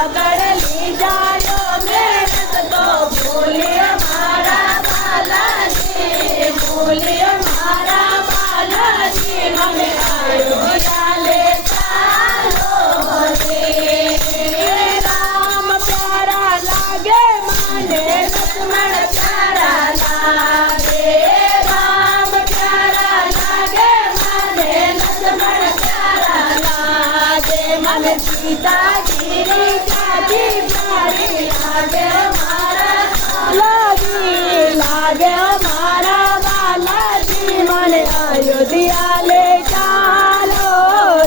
વાગડ લઈ જાયો મેરત તો ભૂલ્યો મારા બાલાજી, ભૂલ્યો મારા બાલાજી, મને અયોધ્યા લે ચાલો રે. રામ પ્યારા લાગે મને લક્ષ્મણ પ્યારા લાગે, રામ પ્યારા લાગે મને લક્ષ્મણ પ્યારા લાગે, મને સીતાજી જાજી પ્યારી લાગે મારા લાગી લાગે મારા બાલાજી, મને અયોધ્યા લે ચાલો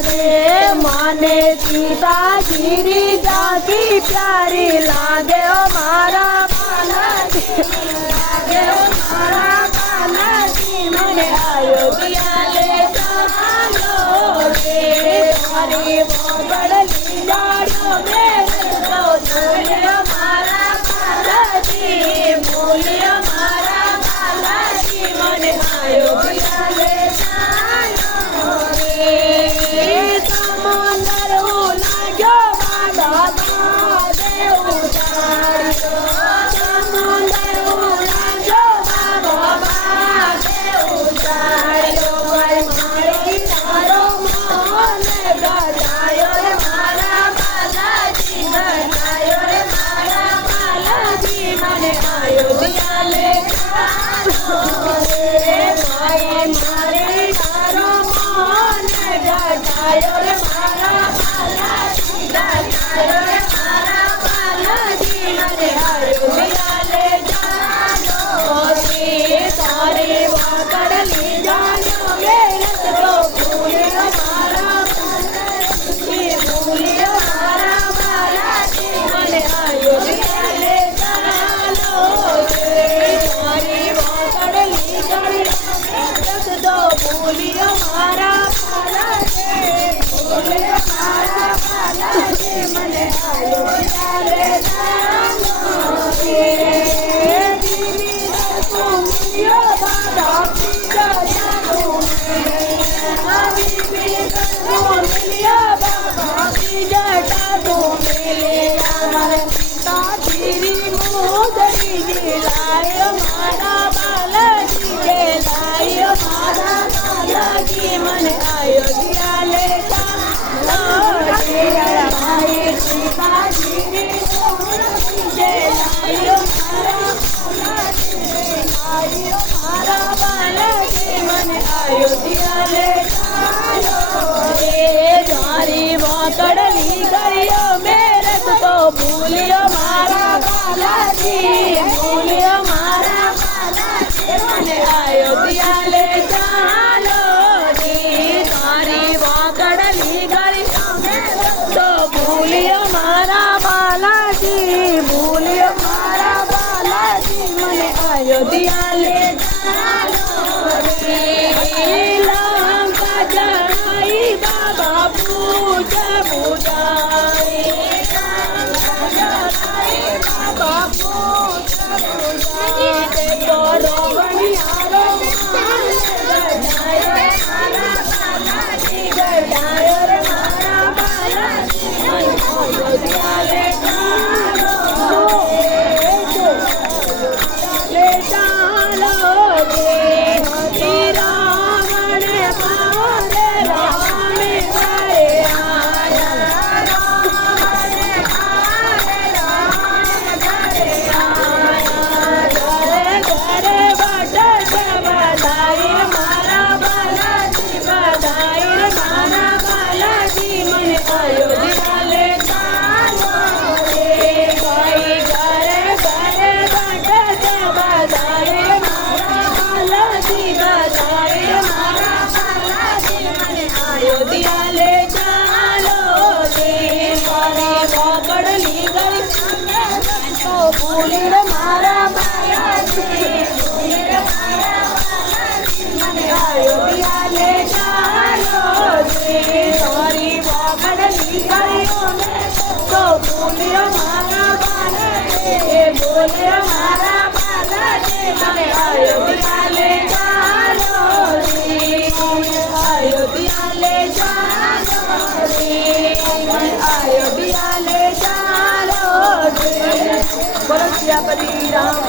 રે. મને સીતાજી જાજી પ્યારી લાગે મારા બાલાજી, લાગે મારા બાલાજી, મને અયોધ્યા લે ચાલો રે. મારી વાગડ લઈ જાયો મેરત તો ભૂલ્યો મારા બાલાજી, ભૂલ્યો મારા બાલાજી, મને અયોધ્યા લે ચાલો રે. સમંદર લાગ્યો બાબા દેવ ઉતાર્યો, સમંદર લાગ્યો બાબા દેવ ઉતાર્યો, મારી તારો મોહન ગડાયો રે મારા બાલાજી, ગડાયો રે મારા બાલાજી, મને અયોધ્યા લે ચાલો રે. મારી તારો મોહન ગડાયો રે મારા બાલાજી, ગડાયો રે મારા બાલાજી, મને અયોધ્યા લે ચાલો રે. તારી વાગડ લઈ જાયો મેરત તો ભૂલ્યો મારા બાલાજી, ભૂલ્યો મારા બાલાજી, મને અયોધ્યા લે ચાલો રે. તારી વાગડ લઈ જાયો મેરત તો ભૂલ્યો મારા બાલાજી, ભૂલ્યો મારા બાલાજી, મને અયોધ્યા લે ચાલો રે. દીવી તું મિલ્યો બાબા બીજા તું મિલ્યો, દીવી તું મિલ્યો બાબા બીજા તું મિલ્યો, મારે સીતાજી મોગરી લાયો મારા બાલાજી, લાયો મારા બાલાજી, મને અયોધ્યા લે ચાલો રે. મારી સીતાજી લાયો મારા બાલાજી, લાયો મારા બાલાજી, મને અયોધ્યા લે ચાલો રે. તારી વાગડ લઈ ગયો મેરત તો ભૂલ્યો મારા બાલાજી, ભૂલ્યો મારા બાલાજી, મને અયોધ્યા લે ચાલો રે. તારી વાગડ લઈ ગયો મેરત તો ભૂલ્યો મારા બાલાજી, ભૂલ્યો મારા બાલાજી, મને અયોધ્યા લે ચાલો રે. લંકા જણાઈ બાબા પૂજ પૂજાઈ, બાબા પૂજ પૂજાઈ, તે તો રોગણિયારો ગડાયો રે મારા બાલાજી, ગડાયો રે મારા બાલાજી, મને અયોધ્યા લે ચાલો રે, ચાલો રે. રાવણ મારે રામ ઘરે આયા, રાવણ મારે રામ ઘરે આયા, ઘરે ઘરે વટ બધાઈ મારા બાલાજી, બધાઈ મારા બાલાજી, મને અયોધ્યા લે ચાલો રે. ભાઈ ઘરે ઘરે વટ બધાઈ મારા બાલાજી, બધાઈ મારા બાલાજી, મને અયોધ્યા લે ચાલો રે. મારી વાગડ લઈ ગઈ તો ભૂલ્યો મારા બાલાજી, ભૂલ્યો મારા બાલાજી, મને અયોધ્યા લે ચાલો રે. તારી વાગડ લઈ ગયો તો ભૂલ્યો મારા બાલાજી, ભૂલ્યો મારા બાલાજી, મને અયોધ્યા લે ચાલો રે. અયોધ્યા લે ચાલો રે, અયોધ્યા લે ચાલો. અયોધ્યાપતિ રામ